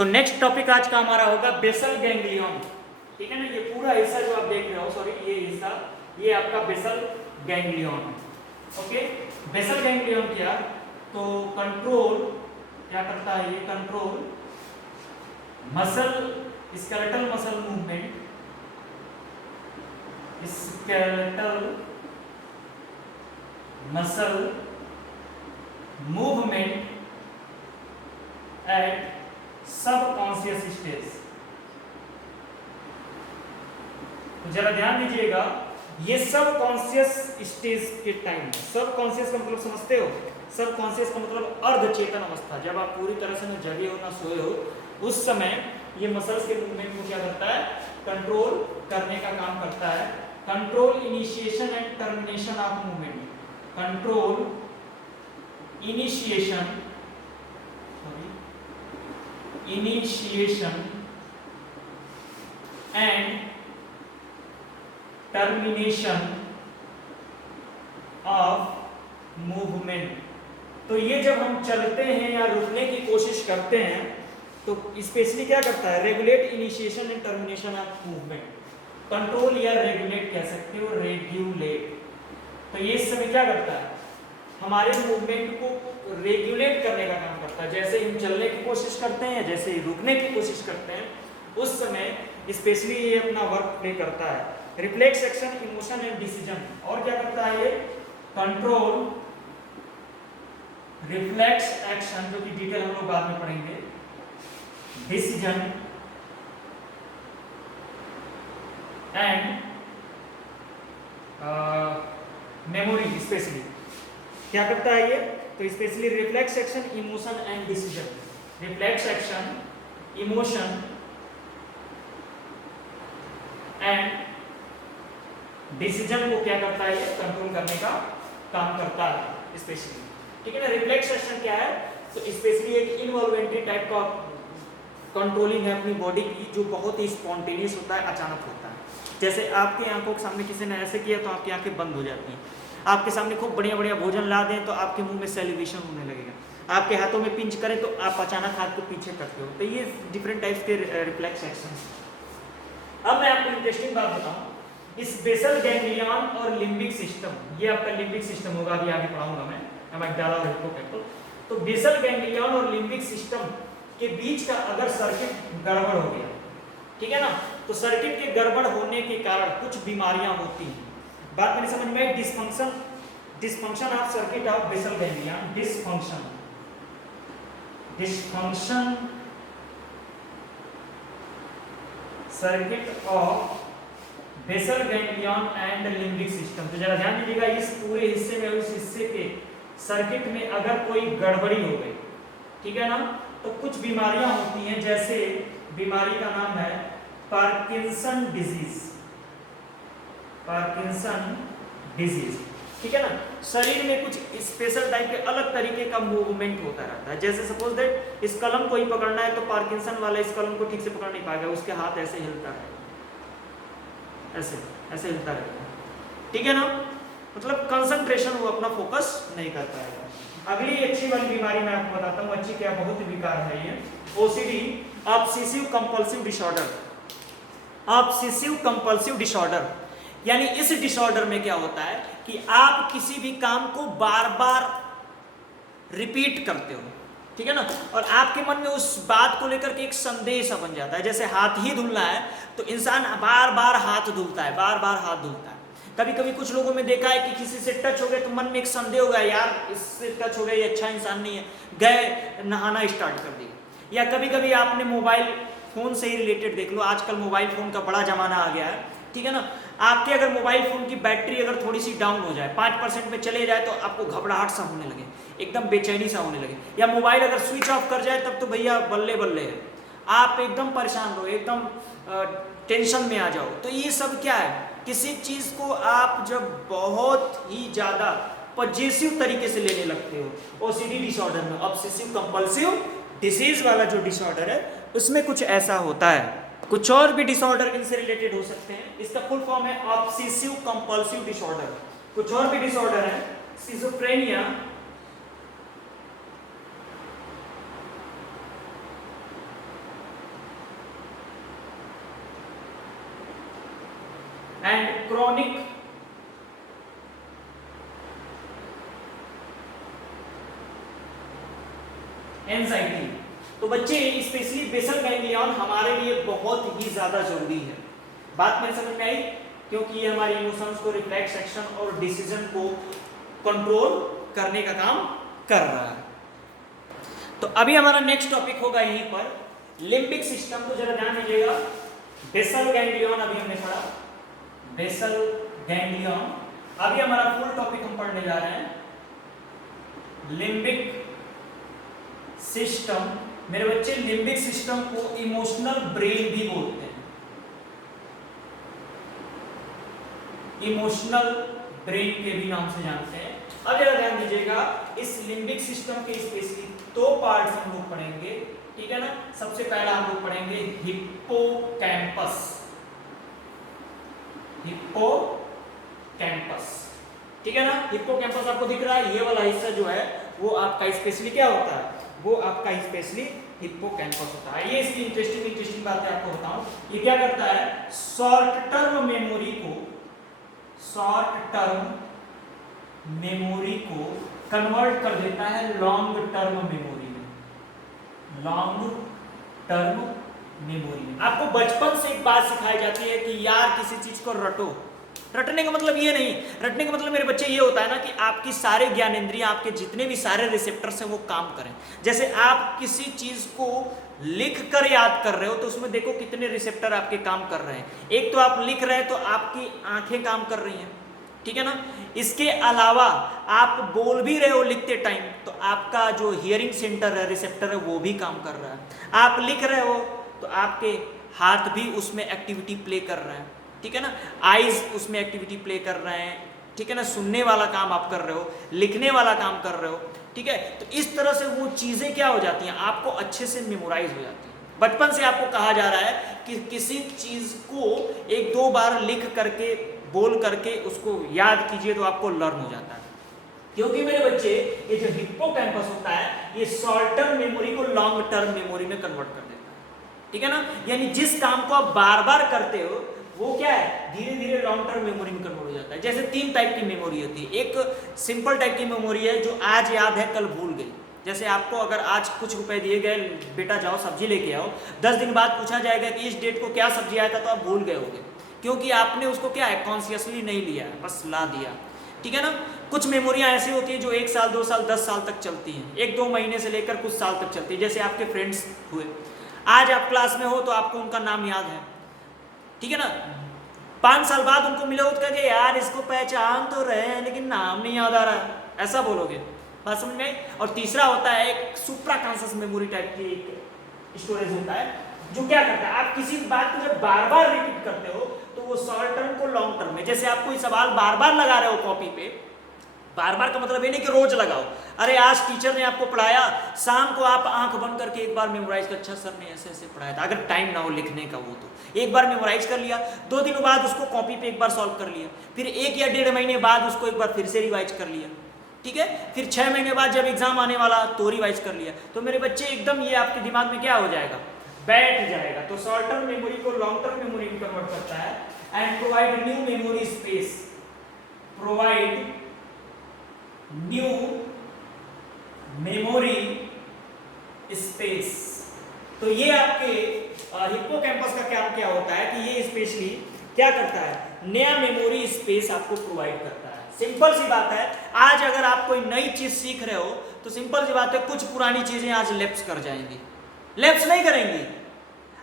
तो next topic आज का हमारा होगा बेसल गैंग्लियन। ठीक है ना, ये पूरा हिस्सा जो आप देख रहे हो, सॉरी ये हिस्सा, ये आपका basal ganglion. Okay, basal ganglion क्या, तो कंट्रोल क्या करता है, ये control muscle, skeletal muscle movement, skeletal muscle movement at subconscious stage. तो जरा ध्यान दीजिएगा, ये सबकॉन्शियस स्टेज के टाइम, सबकॉन्शियस का मतलब समझते हो, सबकॉन्शियस का मतलब अर्ध चेतन अवस्था, जब आप पूरी तरह से न जगे हो ना सोए हो, उस समय ये मसल्स के मूवमेंट को क्या करता है, कंट्रोल करने का काम करता है। Control initiation and termination of movement, control initiation, initiation and termination of movement. तो ये जब हम चलते हैं या रुकने की कोशिश करते हैं तो स्पेशली क्या करता है, regulate initiation and termination of movement. Control या रेगुलेट कह सकते हो, रेगुलेट। तो ये इस समय क्या करता है, हमारे मूवमेंट को रेगुलेट करने का काम करता है। जैसे हम चलने की कोशिश करते हैं, जैसे रुकने की कोशिश करते हैं, उस समय स्पेशली ये अपना वर्क प्ले करता है। Reflex action, emotion and decision. और क्या करता है ये, कंट्रोल रिफ्लेक्स एक्शन, जो कि डिटेल हम लोग बाद में पढ़ेंगे, डिसीजन एंड मेमोरी। स्पेशली क्या करता है ये, तो specially reflex action, emotion and decision. Reflex action, emotion and decision को क्या करता है, ये कंट्रोल करने का काम करता है स्पेशली। ठीक है ना, रिफ्लेक्स एक्शन क्या है, तो स्पेशली एक इनवॉल्वेंटरी टाइप का कंट्रोलिंग है अपनी बॉडी की, जो बहुत ही स्पॉन्टेनियस होता है, अचानक होता है। जैसे आपकी आंखों के सामने किसी ने ऐसे किया तो आपकी आंखें बंद हो जाती हैं। आपके सामने खूब बढ़िया बढ़िया भोजन ला दें तो आपके मुंह में सेलिब्रेशन होने लगेगा। आपके हाथों में पिंच करें तो आप अचानक हाथ को पीछे करते हो। तो ये डिफरेंट टाइप्स के रिफ्लेक्स एक्शन। अब मैं आपको इंटरेस्टिंग बात बताऊं, इस बेसल गैंग्लियन और लिम्बिक सिस्टम, ये आपका लिम्बिक सिस्टम होगा, अभी आगे पढ़ाऊंगा मैं अमिगडाला और हिप्पोकैम्पस। तो बेसल गैंग्लियन और लिम्बिक सिस्टम के बीच का अगर सर्किट गड़बड़ हो गया, ठीक है ना, तो सर्किट के गड़बड़ होने के कारण कुछ बीमारियां होती हैं। बात मेरी समझ में, dysfunction, dysfunction of circuit of basal ganglion, dysfunction, dysfunction circuit of basal ganglion and limbic system. तो जरा ध्यान दीजिएगा, इस पूरे हिस्से में, उस हिस्से के सर्किट में अगर कोई गड़बड़ी हो गई, ठीक है ना, तो कुछ बीमारियां होती हैं। जैसे बीमारी का नाम है पार्किंसन डिजीज, पार्किंसन डिजीज। ठीक है ना, शरीर में कुछ स्पेशल टाइप के अलग तरीके का मूवमेंट होता रहता है। जैसे सपोज दैट इस कलम को ही पकड़ना है तो पार्किंसन वाला इस कलम को ठीक से पकड़ नहीं पाएगा, उसके हाथ ऐसे हिलता है, ऐसे ऐसे हिलता रहता है। ठीक है ना, मतलब कंसंट्रेशन, वो अपना फोकस नहीं कर पाएगा। अगली अच्छी वाली बीमारी मैं आपको बताता हूँ, अच्छी क्या, बहुत विकार है ये, OCD, obsessive compulsive disorder. Obsessive compulsive disorder यानी इस डिसऑर्डर में क्या होता है कि आप किसी भी काम को बार बार रिपीट करते हो, ठीक है ना, और आपके मन में उस बात को लेकर के एक संदेह सा बन जाता है। जैसे हाथ ही धुलना है तो इंसान बार बार हाथ धुलता है, बार बार हाथ धुलता है। कभी कभी कुछ लोगों में देखा है कि किसी से टच हो गए तो मन में एक संदेह हो गया, यार इससे टच हो गया, ये अच्छा इंसान नहीं है, गए नहाना स्टार्ट कर दिया। या कभी कभी आपने मोबाइल फोन से ही रिलेटेड देख लो, आजकल मोबाइल फोन का बड़ा जमाना आ गया है, ठीक है ना। आपके अगर मोबाइल फोन की बैटरी अगर थोड़ी सी डाउन हो जाए, 5% पे चले जाए तो आपको घबराहट सा होने लगे, एकदम बेचैनी सा होने लगे। या मोबाइल अगर स्विच ऑफ कर जाए तब तो भैया बल्ले बल्ले है, आप एकदम परेशान हो, एकदम टेंशन में आ जाओ। तो ये सब क्या है, किसी चीज को आप जब बहुत ही ज्यादा पॉजिटिव तरीके से लेने लगते हो, ओसीडी डिसऑर्डर में, ऑब्सेसिव कंपल्सिव डिसीज वाला जो डिसऑर्डर है उसमें कुछ ऐसा होता है। कुछ और भी डिसऑर्डर इनसे रिलेटेड हो सकते हैं, इसका फुल फॉर्म है ऑब्सेसिव कंपल्सिव डिसऑर्डर। कुछ और भी डिसऑर्डर है, सिजोफ्रेनिया, एंड क्रॉनिक एंजाइटी। तो बच्चे स्पेशली बेसल गैंग्लियन हमारे लिए बहुत ही ज्यादा जरूरी है। बात मेरे समझ में आई? क्योंकि ये हमारे इमोशंस को, रिफ्लेक्स एक्शन और डिसीजन को कंट्रोल करने का काम कर रहा है। तो अभी हमारा नेक्स्ट टॉपिक होगा यहीं पर लिम्बिक सिस्टम। को जरा ध्यान दीजिएगा, बेसल गैंग्लियन अभी हमने पढ़ा, बेसल गैंग्लियन। अभी हमारा फुल टॉपिक हम पढ़ने जा रहे हैं लिम्बिक सिस्टम। मेरे बच्चे लिम्बिक सिस्टम को इमोशनल ब्रेन भी बोलते हैं, इमोशनल ब्रेन के भी नाम से जानते हैं। अब जरा ध्यान दीजिएगा, इस लिम्बिक सिस्टम के स्पेशली दो पार्ट्स हम लोग पढ़ेंगे, ठीक है ना। सबसे पहला हम लोग पढ़ेंगे हिप्पोकैम्पस, हिप्पोकैम्पस, ठीक है ना। हिप्पोकैम्पस आपको दिख रहा है, ये वाला हिस्सा जो है वो आपका स्पेशली क्या होता है, वो आपका स्पेशली हिप्पोकैम्पस होता है। ये इसकी इंटरेस्टिंग बातें आपको बताऊं। ये क्या करता है, शॉर्ट टर्म मेमोरी को कन्वर्ट कर देता है लॉन्ग टर्म मेमोरी में, लॉन्ग टर्म मेमोरी में। आपको बचपन से एक बात सिखाई जाती है कि यार किसी चीज को रटो। रटने का मतलब ये नहीं, रटने का मतलब मेरे बच्चे ये होता है ना कि आपकी सारे ज्ञानेंद्रियां, आपके जितने भी सारे रिसेप्टर्स हैं वो काम करें। जैसे आप किसी चीज को लिख कर याद कर रहे हो तो उसमें देखो कितने रिसेप्टर आपके काम कर रहे हैं। एक तो आप लिख रहे हैं तो आपकी आंखें काम कर रही हैं, ठीक है ना। इसके अलावा आप बोल भी रहे हो लिखते टाइम तो आपका जो हियरिंग सेंटर है, रिसेप्टर है, वो भी काम कर रहा है। आप लिख रहे हो तो आपके हाथ भी उसमें एक्टिविटी प्ले कर रहे हैं, ठीक है ना। आईज उसमें एक्टिविटी प्ले कर रहे हैं, ठीक है ना। सुनने वाला काम आप कर रहे हो, लिखने वाला काम कर रहे हो, ठीक है। तो इस तरह से वो चीजें क्या हो जाती हैं, आपको अच्छे से मेमोराइज हो जाती हैं। बचपन से आपको कहा जा रहा है कि किसी चीज को एक दो बार लिख करके, बोल करके उसको याद कीजिए तो आपको लर्न हो जाता है। क्योंकि मेरे बच्चे ये जो हिप्पोकैम्पस होता है ये शॉर्ट टर्म मेमोरी को लॉन्ग टर्म मेमोरी में कन्वर्ट कर देता है, ठीक है ना। यानी जिस काम को आप बार बार करते हो वो क्या है, धीरे धीरे लॉन्ग टर्म मेमोरी में कन्वर्ट हो जाता है। जैसे तीन टाइप की मेमोरी होती है। एक सिंपल टाइप की मेमोरी है जो आज याद है कल भूल गई। जैसे आपको अगर आज कुछ रुपए दिए गए, बेटा जाओ सब्जी लेके आओ, 10 दिन बाद पूछा जाएगा कि इस डेट को क्या सब्जी आया था, तो आप भूल गए होगे क्योंकि आपने उसको क्या है, कॉन्शियसली नहीं लिया है, बस ला दिया, ठीक है ना। कुछ मेमोरियां ऐसी होती हैं जो 1 साल 2 साल 10 साल तक चलती हैं, 1-2 महीने से लेकर कुछ साल तक चलती है। जैसे आपके फ्रेंड्स हुए, आज आप क्लास में हो तो आपको उनका नाम याद है, ठीक है ना। 5 साल बाद उनको मिले हो तो कहोगे यार इसको पहचान तो रहे हैं लेकिन नाम नहीं याद आ रहा है, ऐसा बोलोगे। बात समझ में आई। और तीसरा होता है एक सुप्रा कॉन्शियस मेमोरी टाइप की एक स्टोरेज होता है जो क्या करता है, आप किसी बात को जब बार बार रिपीट करते हो तो वो शॉर्ट टर्म को लॉन्ग टर्म में, जैसे आप कोई सवाल बार बार लगा रहे हो कॉपी पे, बार बार का मतलब ये नहीं कि रोज लगाओ। अरे आज टीचर ने आपको पढ़ाया, शाम को आप आंख बंद करके एक बार मेमोराइज कर, अच्छा सर ने ऐसे ऐसे पढ़ाया था, अगर टाइम ना हो लिखने का वो तो एक बार मेमोराइज कर लिया, 2 दिनों बाद उसको कॉपी पे एक बार सॉल्व कर लिया, फिर 1 या 1.5 महीने बाद उसको एक बार फिर से रिवाइज कर लिया, ठीक है। फिर 6 महीने बाद जब एग्जाम आने वाला तो रिवाइज कर लिया। तो मेरे बच्चे एकदम ये आपके दिमाग में क्या हो जाएगा, बैठ जाएगा। तो शॉर्ट टर्म मेमोरी को लॉन्ग टर्म मेमोरी में कन्वर्ट करता है and provide new memory space, provide new memory space. तो ये आपके हिप्पोकैम्पस का काम क्या होता है कि ये स्पेशली क्या करता है, नया मेमोरी स्पेस आपको प्रोवाइड करता है। सिंपल सी बात है, आज अगर आप कोई नई चीज सीख रहे हो तो सिंपल सी बात है कुछ पुरानी चीजें आज लैप्स कर जाएंगी, लैप्स नहीं करेंगी।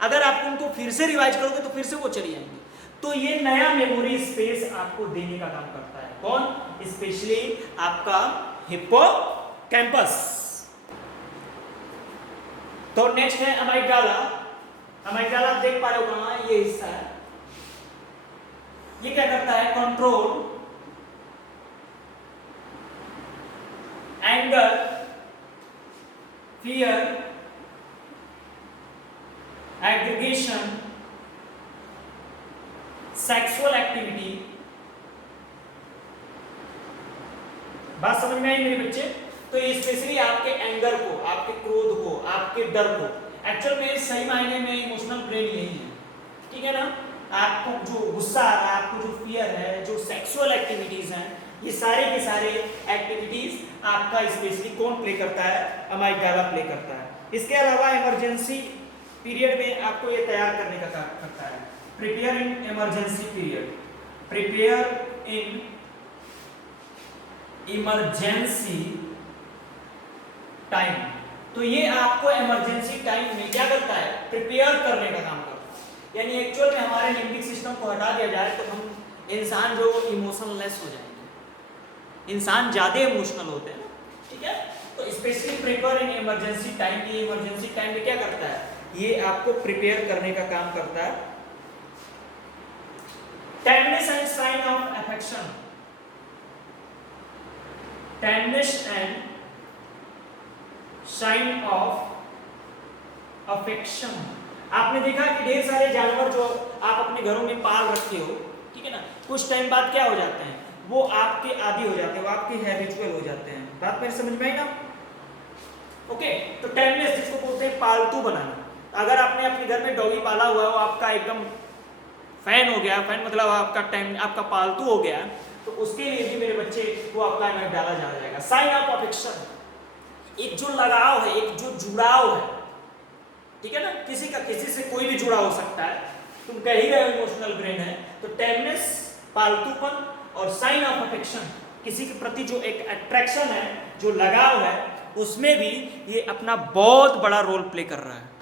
अगर आप उनको फिर से रिवाइज करोगे तो फिर से वो चली जाएंगी। तो ये नया मेमोरी स्पेस आपको देने का काम करता है कौन, स्पेशली आपका हिप्पोकैम्पस। तो नेक्स्ट है अमाइगडाला। अमाइगडाला आप देख पा रहे हो कहां, ये हिस्सा है। ये क्या करता है, control anger, fear, aggregation, sexual activity. बात समझ में आई मेरे बच्चे। तो ये स्पेशली आपके एंगर को, आपके क्रोध को, आपके डर को, एक्चुअल में सही मायने में इमोशनल ब्रेन यही है, ठीक है ना। आपको जो गुस्सा आ रहा है, आपको जो फियर है, जो सेक्सुअल एक्टिविटीज हैं, ये सारे के सारे एक्टिविटीज आपका स्पेशली कौन प्ले करता है? अमाइगडाला प्ले करता है। इसके अलावा इमरजेंसी पीरियड में आपको ये तैयार करने का काम करता है। Prepare in emergency period, prepare in emergency time, तो ये आपको इमरजेंसी टाइम में क्या करता है? प्रिपेयर करने का काम करता है। यानी एक्चुअल में हमारे लिम्बिक सिस्टम को हटा दिया जाए तो हम इंसान जो इमोशनलेस हो जाएंगे, इंसान ज्यादा इमोशनल होते हैं, ठीक है। तो specially prepare in emergency time, ये इमरजेंसी टाइम में क्या करता है? ये आपको प्रिपेयर करने का काम करता है। Tenderness and sign of affection, tenderness and sign of affection. आपने देखा कि ढेर सारे जानवर जो आप अपने घरों में पाल रखे हो, ठीक है ना, कुछ टाइम बाद क्या हो जाते हैं? वो आपके आदी हो जाते हैं, वो आपके हैबिचुअल हो जाते हैं। बात मेरे समझ में आई ना? ओके, तो टेंडनेस जिसको बोलते हैं पालतू बनाना। अगर आपने अपने घर में डॉगी पाला हुआ है, वो आपका एकदम फैन हो गया, फैन मतलब आपका पालतू हो गया, तो उसके लिए भी मेरे बच्चे वो आपका डाला जाएगा। साइन ऑफ अफेक्शन, एक जो लगाव है, एक जो जुड़ाव है, ठीक है ना, किसी का किसी से कोई भी जुड़ा हो सकता है। तुम कह ही रहे हो इमोशनल ब्रेन है, तो टेंडनेस पालतूपन और साइन ऑफ अफेक्शन, किसी के प्रति जो एक अट्रैक्शन है, जो लगाव है, उसमें भी ये अपना बहुत बड़ा रोल प्ले कर रहा है।